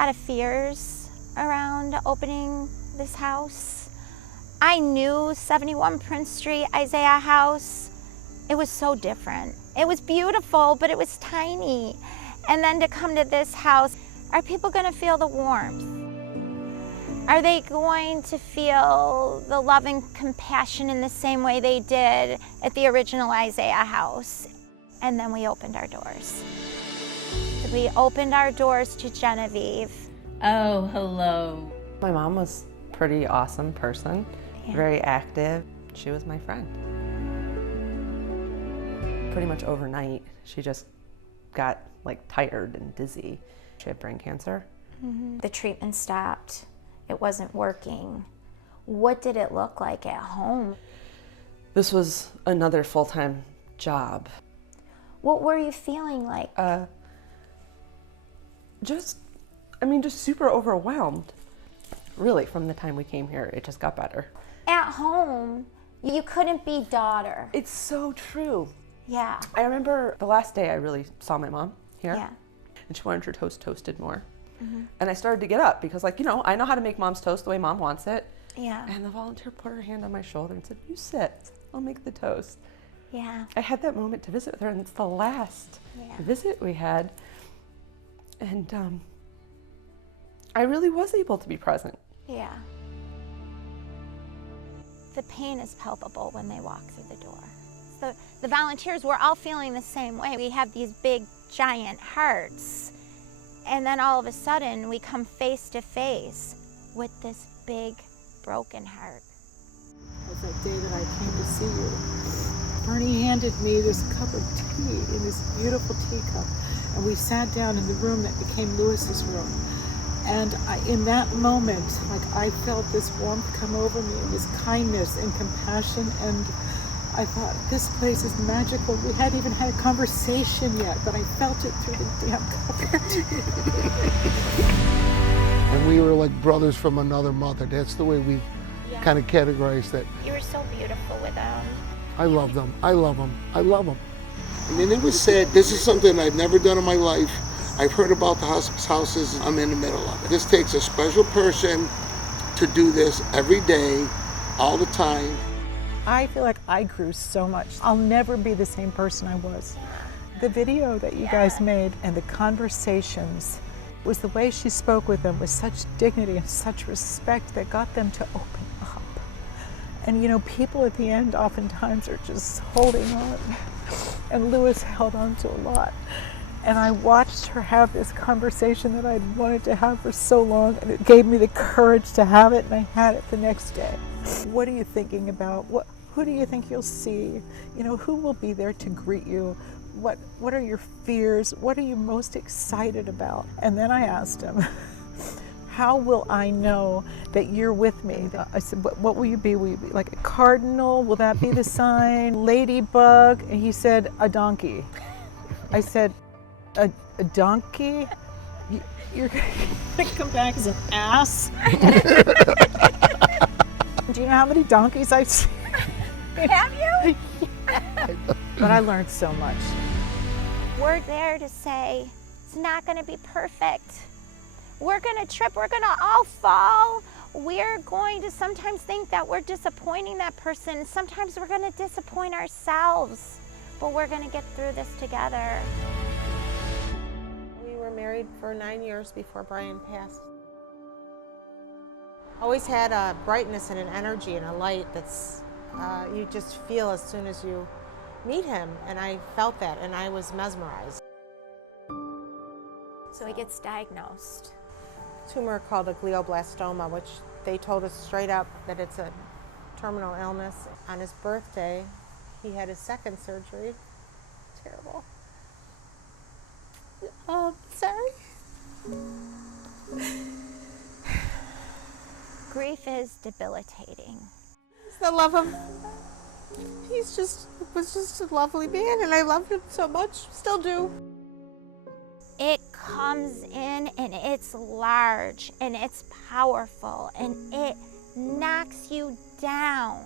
lot of fears around opening this house. I knew 71 Prince Street, Isaiah House. It was so different. It was beautiful, but it was tiny. And then to come to this house, are people gonna feel the warmth? Are they going to feel the love and compassion in the same way they did at the original Isaiah House? And then we opened our doors. We opened our doors to Genevieve. Oh, hello. My mom was a pretty awesome person, very active. She was my friend. Pretty much overnight, she just got like tired and dizzy. She had brain cancer. The treatment stopped. It wasn't working. What did it look like at home? This was another full-time job. What were you feeling like? Just super overwhelmed. Really, from the time we came here, it just got better. At home, you couldn't be daughter. It's so true. Yeah. I remember the last day I really saw my mom here. Yeah. And she wanted her toast toasted more. And I started to get up because, like, I know how to make mom's toast the way mom wants it. Yeah. And the volunteer put her hand on my shoulder and said, "You sit, I'll make the toast." Yeah. I had that moment to visit with her, and it's the last visit we had. And I really was able to be present. Yeah. The pain is palpable when they walk through the door. The volunteers, we're all feeling the same way. We have these big, giant hearts. And then all of a sudden, we come face to face with this big, broken heart. It was that day that I came to see you. Bernie handed me this cup of tea in this beautiful teacup. And we sat down in the room that became Lewis's room. And in that moment, I felt this warmth come over me, and this kindness and compassion, and I thought, this place is magical. We hadn't even had a conversation yet, but I felt it through the damn cup of tea. And we were like brothers from another mother. That's the way we kind of categorized it. You were so beautiful with them. I love them. I love them. I love them. I mean, it was sad. This is something I've never done in my life. I've heard about the hospice houses. I'm in the middle of it. This takes a special person to do this every day, all the time. I feel like I grew so much. I'll never be the same person I was. The video that you guys made and the conversations was the way she spoke with them with such dignity and such respect that got them to open up. And people at the end oftentimes are just holding on. And Lewis held on to a lot. And I watched her have this conversation that I'd wanted to have for so long, and it gave me the courage to have it, and I had it the next day. What are you thinking about? Who do you think you'll see? Who will be there to greet you? What are your fears? What are you most excited about? And then I asked him, how will I know that you're with me? I said, what will you be? Will you be like a cardinal? Will that be the sign? Ladybug? And he said, a donkey. I said, a donkey? You're gonna come back as an ass? Do you know how many donkeys I've seen? Have you? But I learned so much. We're there to say, it's not gonna be perfect. We're gonna trip, we're gonna all fall. We're going to sometimes think that we're disappointing that person. Sometimes we're gonna disappoint ourselves, but we're gonna get through this together. We were married for 9 years before Brian passed. Always had a brightness and an energy and a light that's you just feel as soon as you meet him, and I felt that, and I was mesmerized. So he gets diagnosed. Tumor called a glioblastoma, which they told us straight up that it's a terminal illness. On his birthday, he had his second surgery. Terrible. Sorry. Grief is debilitating. I love him. Was just a lovely man, and I loved him so much, still do. It comes in and it's large and it's powerful and it knocks you down.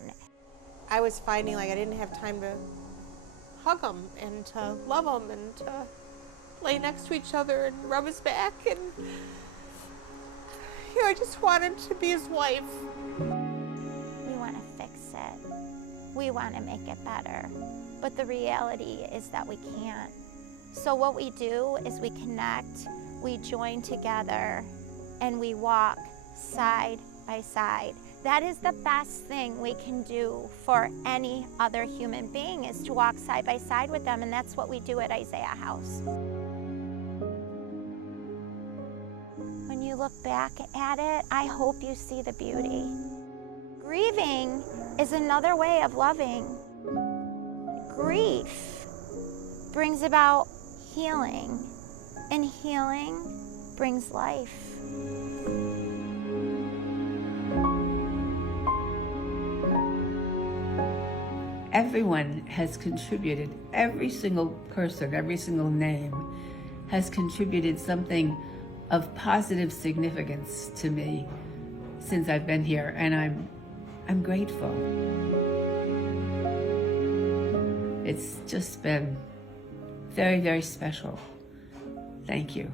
I was finding like I didn't have time to hug him and to love him and to lay next to each other and rub his back, and you. I just wanted to be his wife. We want to fix it. We want to make it better. But the reality is that we can't. So what we do is we connect, we join together, and we walk side by side. That is the best thing we can do for any other human being, is to walk side by side with them, and that's what we do at Isaiah House. When you look back at it, I hope you see the beauty. Grieving is another way of loving. Grief brings about healing, and healing brings life. Everyone has contributed. Every single person, every single name has contributed something of positive significance to me since I've been here, and I'm grateful. It's just been very, very special. Thank you.